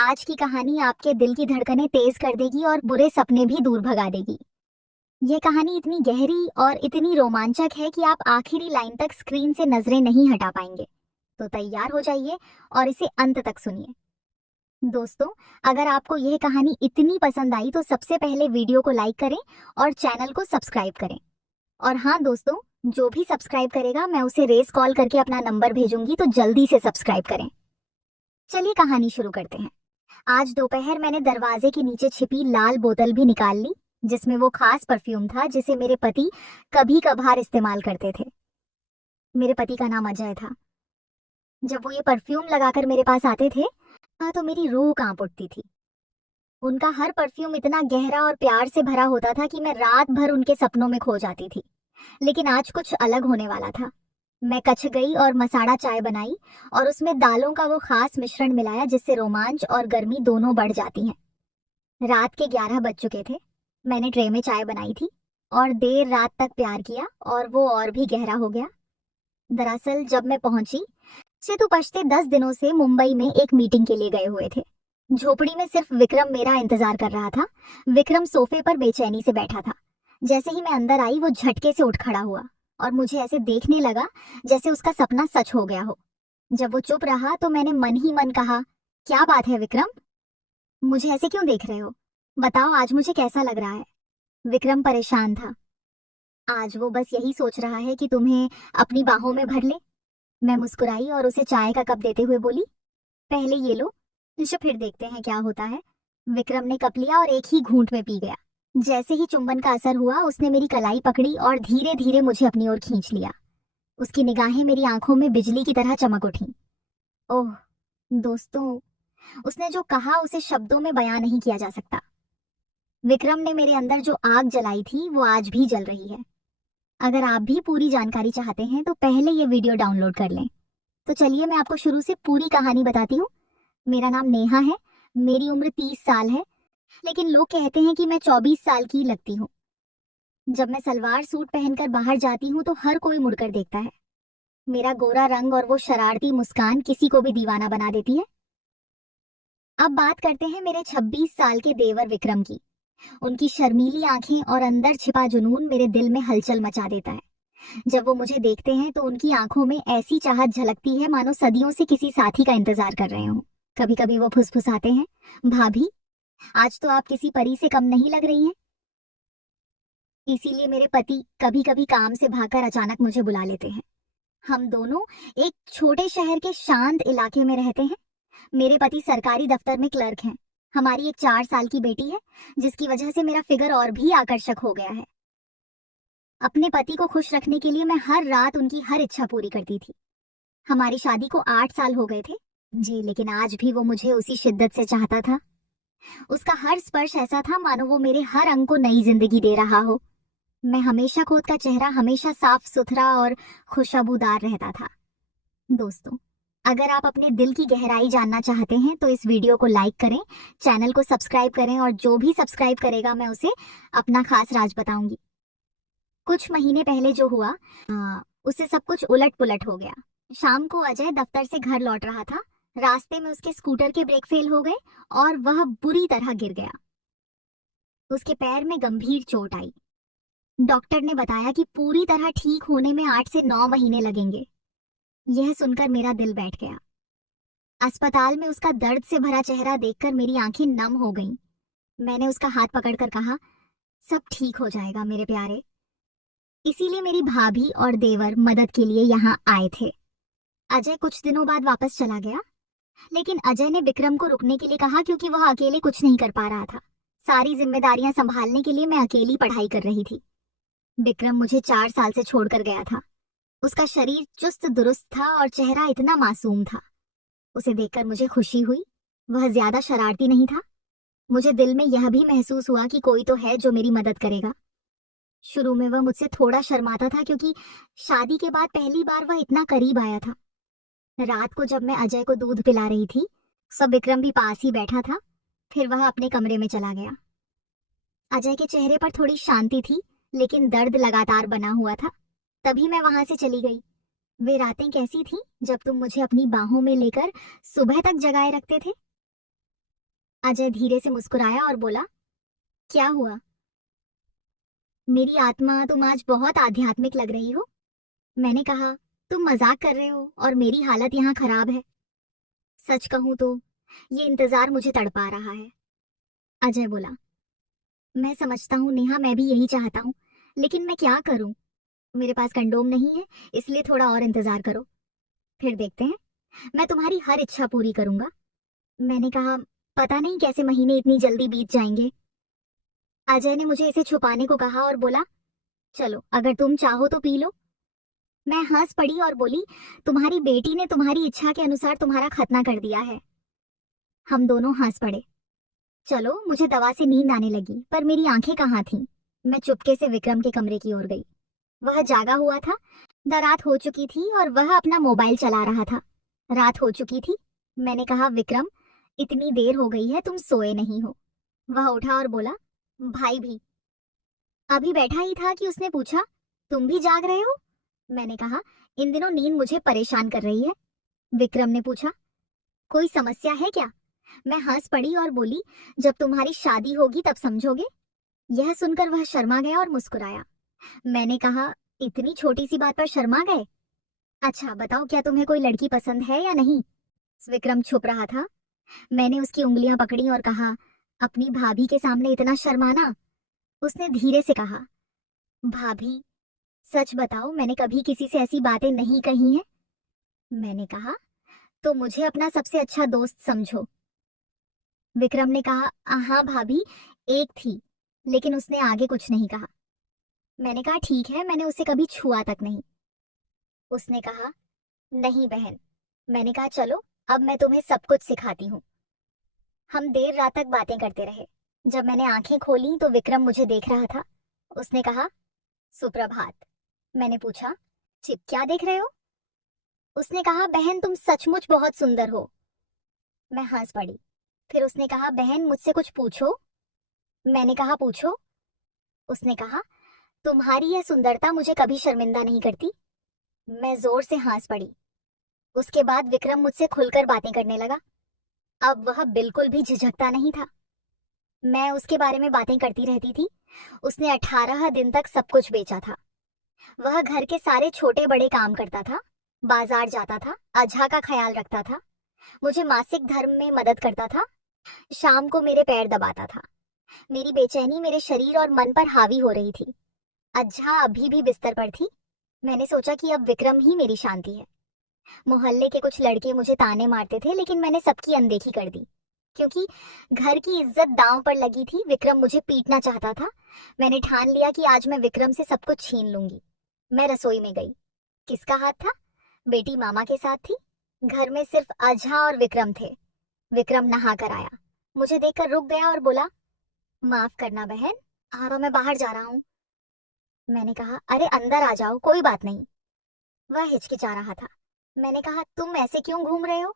आज की कहानी आपके दिल की धड़कनें तेज कर देगी और बुरे सपने भी दूर भगा देगी। ये कहानी इतनी गहरी और इतनी रोमांचक है कि आप आखिरी लाइन तक स्क्रीन से नजरें नहीं हटा पाएंगे। तो तैयार हो जाइए और इसे अंत तक सुनिए। दोस्तों, अगर आपको यह कहानी इतनी पसंद आई तो सबसे पहले वीडियो को लाइक करें और चैनल को सब्सक्राइब करें। और हाँ दोस्तों, जो भी सब्सक्राइब करेगा मैं उसे रेस कॉल करके अपना नंबर भेजूंगी, तो जल्दी से सब्सक्राइब करें। चलिए कहानी शुरू करते हैं। आज दोपहर मैंने दरवाजे के नीचे छिपी लाल बोतल भी निकाल ली, जिसमें वो खास परफ्यूम था जिसे मेरे पति कभी कभार इस्तेमाल करते थे। मेरे पति का नाम अजय था। जब वो ये परफ्यूम लगाकर मेरे पास आते थे, हाँ, तो मेरी रूह कांप उठती थी। उनका हर परफ्यूम इतना गहरा और प्यार से भरा होता था कि मैं रात भर उनके सपनों में खो जाती थी। लेकिन आज कुछ अलग होने वाला था। मैं कछ गई और मसाला चाय बनाई और उसमें दालों का वो खास मिश्रण मिलाया जिससे रोमांच और गर्मी दोनों बढ़ जाती हैं। रात के 11 बज चुके थे। मैंने ट्रे में चाय बनाई थी और देर रात तक प्यार किया और वो और भी गहरा हो गया। दरअसल जब मैं पहुंची, सेतु पछते 10 दिनों से मुंबई में एक मीटिंग के लिए गए हुए थे। झोपड़ी में सिर्फ विक्रम मेरा इंतजार कर रहा था। विक्रम सोफे पर बेचैनी से बैठा था। जैसे ही मैं अंदर आई वो झटके से उठ खड़ा हुआ और मुझे ऐसे देखने लगा जैसे उसका सपना सच हो गया हो। जब वो चुप रहा तो मैंने मन ही मन कहा, क्या बात है विक्रम, मुझे ऐसे क्यों देख रहे हो? बताओ आज मुझे कैसा लग रहा है? विक्रम परेशान था। आज वो बस यही सोच रहा है कि तुम्हें अपनी बाहों में भर ले। मैं मुस्कुराई और उसे चाय का कप देते हुए बोली, पहले ये लो, फिर देखते हैं क्या होता है। विक्रम ने कप लिया और एक ही घूंट में पी गया। जैसे ही चुंबन का असर हुआ उसने मेरी कलाई पकड़ी और धीरे धीरे मुझे अपनी ओर खींच लिया। उसकी निगाहें मेरी आंखों में बिजली की तरह चमक उठी। ओह दोस्तों, उसने जो कहा उसे शब्दों में बयां नहीं किया जा सकता। विक्रम ने मेरे अंदर जो आग जलाई थी वो आज भी जल रही है। अगर आप भी पूरी जानकारी चाहते हैं तो पहले ये वीडियो डाउनलोड कर लें। तो चलिए मैं आपको शुरू से पूरी कहानी बताती हूँ। मेरा नाम नेहा है। मेरी उम्र 30 साल है, लेकिन लोग कहते हैं कि मैं 24 साल की लगती हूँ। जब मैं सलवार सूट पहनकर बाहर जाती हूँ तो हर कोई मुड़कर देखता है। मेरा गोरा रंग और वो शरारती मुस्कान किसी को भी दीवाना बना देती है। अब बात करते हैं मेरे 26 साल के देवर विक्रम की। उनकी शर्मीली आंखें और अंदर छिपा जुनून मेरे दिल में हलचल मचा देता है। जब वो मुझे देखते हैं तो उनकी आंखों में ऐसी चाहत झलकती है मानो सदियों से किसी साथी का इंतजार कर रहे हों। कभी कभी वो फुसफुसाते हैं, भाभी आज तो आप किसी परी से कम नहीं लग रही हैं। इसीलिए मेरे पति कभी कभी काम से भागकर अचानक मुझे बुला लेते हैं। हम दोनों एक छोटे शहर के शांत इलाके में रहते हैं। मेरे पति सरकारी दफ्तर में क्लर्क हैं। हमारी एक 4 साल की बेटी है, जिसकी वजह से मेरा फिगर और भी आकर्षक हो गया है। अपने पति को खुश रखने के लिए मैं हर रात उनकी हर इच्छा पूरी करती थी। हमारी शादी को 8 साल हो गए थे जी, लेकिन आज भी वो मुझे उसी शिद्दत से चाहता था। उसका हर स्पर्श ऐसा था मानो वो मेरे हर अंग को नई जिंदगी दे रहा हो। मैं हमेशा खुद का चेहरा हमेशा साफ सुथरा और खुशबूदार रहता था। दोस्तों, अगर आप अपने दिल की गहराई जानना चाहते हैं तो इस वीडियो को लाइक करें, चैनल को सब्सक्राइब करें और जो भी सब्सक्राइब करेगा मैं उसे अपना खास राज बताऊंगी। कुछ महीने पहले जो हुआ, उससे सब कुछ उलट पुलट हो गया। शाम को अजय दफ्तर से घर लौट रहा था। रास्ते में उसके स्कूटर के ब्रेक फेल हो गए और वह बुरी तरह गिर गया। उसके पैर में गंभीर चोट आई। डॉक्टर ने बताया कि पूरी तरह ठीक होने में 8 से 9 महीने लगेंगे। यह सुनकर मेरा दिल बैठ गया। अस्पताल में उसका दर्द से भरा चेहरा देखकर मेरी आंखें नम हो गईं। मैंने उसका हाथ पकड़कर कहा, सब ठीक हो जाएगा मेरे प्यारे। इसीलिए मेरी भाभी और देवर मदद के लिए यहाँ आए थे। अजय कुछ दिनों बाद वापस चला गया, लेकिन अजय ने विक्रम को रुकने के लिए कहा क्योंकि वह अकेले कुछ नहीं कर पा रहा था। सारी जिम्मेदारियां संभालने के लिए मैं अकेली पढ़ाई कर रही थी। विक्रम मुझे 4 साल से छोड़कर गया था। उसका शरीर चुस्त दुरुस्त था और चेहरा इतना मासूम था। उसे देखकर मुझे खुशी हुई। वह ज्यादा शरारती नहीं था। मुझे दिल में यह भी महसूस हुआ कि कोई तो है जो मेरी मदद करेगा। शुरू में वह मुझसे थोड़ा शर्माता था क्योंकि शादी के बाद पहली बार वह इतना करीब आया था। रात को जब मैं अजय को दूध पिला रही थी, सब विक्रम भी पास ही बैठा था। फिर वह अपने कमरे में चला गया। अजय के चेहरे पर थोड़ी शांति थी, लेकिन दर्द लगातार बना हुआ था। तभी मैं वहां से चली गई। वे रातें कैसी थीं जब तुम मुझे अपनी बाहों में लेकर सुबह तक जगाए रखते थे? अजय धीरे से मुस्कुराया और बोला, क्या हुआ? मेरी आत्मा, तुम आज बहुत आध्यात्मिक लग रही हो। मैंने कहा, तुम मजाक कर रहे हो और मेरी हालत यहाँ खराब है। सच कहूं तो ये इंतजार मुझे तड़पा रहा है। अजय बोला, मैं समझता हूँ नेहा, मैं भी यही चाहता हूँ, लेकिन मैं क्या करूँ? मेरे पास कंडोम नहीं है, इसलिए थोड़ा और इंतजार करो, फिर देखते हैं। मैं तुम्हारी हर इच्छा पूरी करूंगा। मैंने कहा, पता नहीं कैसे महीने इतनी जल्दी बीत जाएंगे। अजय ने मुझे इसे छुपाने को कहा और बोला, चलो अगर तुम चाहो तो पी लो। मैं हंस पड़ी और बोली, तुम्हारी बेटी ने तुम्हारी इच्छा के अनुसार तुम्हारा खतना कर दिया है। हम दोनों हंस पड़े। चलो, मुझे दवा से नींद आने लगी, पर मेरी आंखें कहाँ थीं। मैं चुपके से विक्रम के कमरे की ओर गई। वह जागा हुआ था। रात हो चुकी थी और वह अपना मोबाइल चला रहा था। रात हो चुकी थी। मैंने कहा, विक्रम, इतनी देर हो गई है, तुम सोए नहीं हो। वह उठा और बोला, भाई भी। अभी बैठा ही था कि उसने पूछा, तुम भी जाग रहे हो? मैंने कहा, इन दिनों नींद मुझे परेशान कर रही है। विक्रम ने पूछा, कोई समस्या है क्या? मैं हंस पड़ी और बोली, जब तुम्हारी शादी होगी तब समझोगे। यह सुनकर वह शर्मा गया और मुस्कुराया। मैंने कहा, इतनी छोटी सी बात पर शर्मा गए? अच्छा बताओ, क्या तुम्हें कोई लड़की पसंद है या नहीं? विक्रम छुप रहा था। मैंने उसकी उंगलियां पकड़ी और कहा, अपनी भाभी के सामने इतना शर्माना? उसने धीरे से कहा, भाभी, सच बताओ, मैंने कभी किसी से ऐसी बातें नहीं कही हैं। मैंने कहा, तो मुझे अपना सबसे अच्छा दोस्त समझो। विक्रम ने कहा, हाँ भाभी, एक थी, लेकिन उसने आगे कुछ नहीं कहा। मैंने कहा, ठीक है, मैंने उसे कभी छुआ तक नहीं। उसने कहा, नहीं बहन। मैंने कहा, चलो अब मैं तुम्हें सब कुछ सिखाती हूँ। हम देर रात तक बातें करते रहे। जब मैंने आंखें खोली तो विक्रम मुझे देख रहा था। उसने कहा, सुप्रभात। मैंने पूछा, चिप, क्या देख रहे हो? उसने कहा, बहन तुम सचमुच बहुत सुंदर हो। मैं हंस पड़ी। फिर उसने कहा, बहन मुझसे कुछ पूछो। मैंने कहा, पूछो। उसने कहा, तुम्हारी यह सुंदरता मुझे कभी शर्मिंदा नहीं करती। मैं जोर से हंस पड़ी। उसके बाद विक्रम मुझसे खुलकर बातें करने लगा। अब वह बिल्कुल भी झिझकता नहीं था। मैं उसके बारे में बातें करती रहती थी। उसने 18 दिन तक सब कुछ बेचा था। वह घर के सारे छोटे बड़े काम करता था, बाजार जाता था, अझा का ख्याल रखता था, मुझे मासिक धर्म में मदद करता था, शाम को मेरे पैर दबाता था। मेरी बेचैनी मेरे शरीर और मन पर हावी हो रही थी। अझा अभी भी बिस्तर पर थी। मैंने सोचा कि अब विक्रम ही मेरी शांति है। मोहल्ले के कुछ लड़के मुझे ताने मारते थे, लेकिन मैंने सबकी अनदेखी कर दी, क्योंकि घर की इज्जत दांव पर लगी थी। विक्रम मुझे पीटना चाहता था। मैंने ठान लिया कि आज मैं विक्रम से सब कुछ छीन लूंगी। मैं रसोई में गई। किसका हाथ था? बेटी मामा के साथ थी। घर में सिर्फ अझा और विक्रम थे। विक्रम नहा कर आया, मुझे देखकर रुक गया और बोला, माफ करना बहन, अब मैं बाहर जा रहा हूँ। मैंने कहा, अरे अंदर आ जाओ, कोई बात नहीं। वह हिचकिचा रहा था। मैंने कहा, तुम ऐसे क्यों घूम रहे हो?